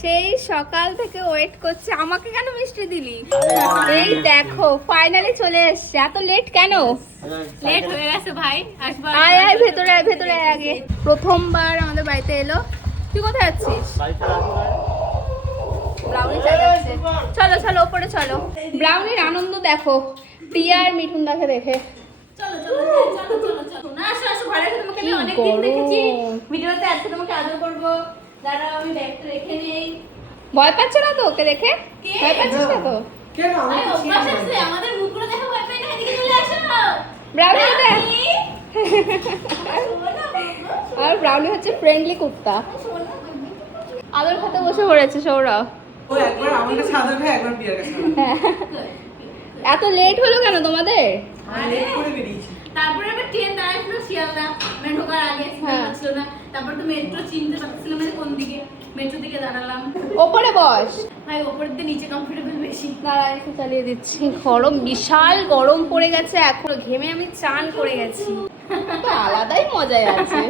সেই সকাল থেকে ওয়েট করছে, আমাকে কেন মিষ্টি দিলি? এই দেখো ফাইনালি চলে এসছে। এত লেট কেন? লেট হয়ে গেছে ভাই, আসবার। আয় আয় ভেতরে আয়, ভেতরে আয় আগে। প্রথমবার আমাদের বাড়িতে এলো। তুই কোথায় যাচ্ছিস? ব্রাউনি চালাচ্ছে। চলো চলো ওপরে চলো। ব্রাউনির আনন্দ দেখো প্রিয়া আর মিঠুন দাকে দেখে। চলো চলো চলো চলো চলো না, আসো আসো ঘরে আসো, তোমাকে আমি অনেকদিন দেখেছি ভিডিওতে, আজকে তোমাকে আদর করব। দাঁড়াও আমি ব্যাগটা রেখে নেই। ভয় পাচ্ছে না তো ওকে দেখে? কে? ভয় পাচ্ছিস না তো? কেন আমি আরে তো অভ্যাস ছিলাম আছে, না। আমাদের মুখগুলো দেখো, ভয় পাই না, এদিকে চলে আসো। ব্রাউনি দেখ। রানী। আর ব্রাউনি হচ্ছে ফ্রেন্ডলি কুত্তা। শোনো, আদর খেতে বসে পড়েছে সৌরভ। ও একবার আমার কাছে আদর খায়, একবার বিয়ার কাছে আদর খায়। এত লেট হলো কেন তোমাদের? আমি লেট করে বেরিয়েছি। তারপরে আবার ট্রেন দাঁড়াচ্ছিল শিয়ালদা, মানে ঢোকার আগে হ্যাঁ। ছিল না। তারপর তো মেট্রো চিনতে পারছিলাম না কোন দিকে, মেট্রো দিকে দাঁড়ালাম। ওপরে বস। ভাই ওপরের দিয়ে নিচে কমফোর্টেবল বেশি। দাঁড়া একটু চালিয়ে দিচ্ছি। গরম, বিশাল গরম পড়ে গেছে, এখন ঘেমে আমি চান করে গেছি। তো আলাদাই মজায় আছে।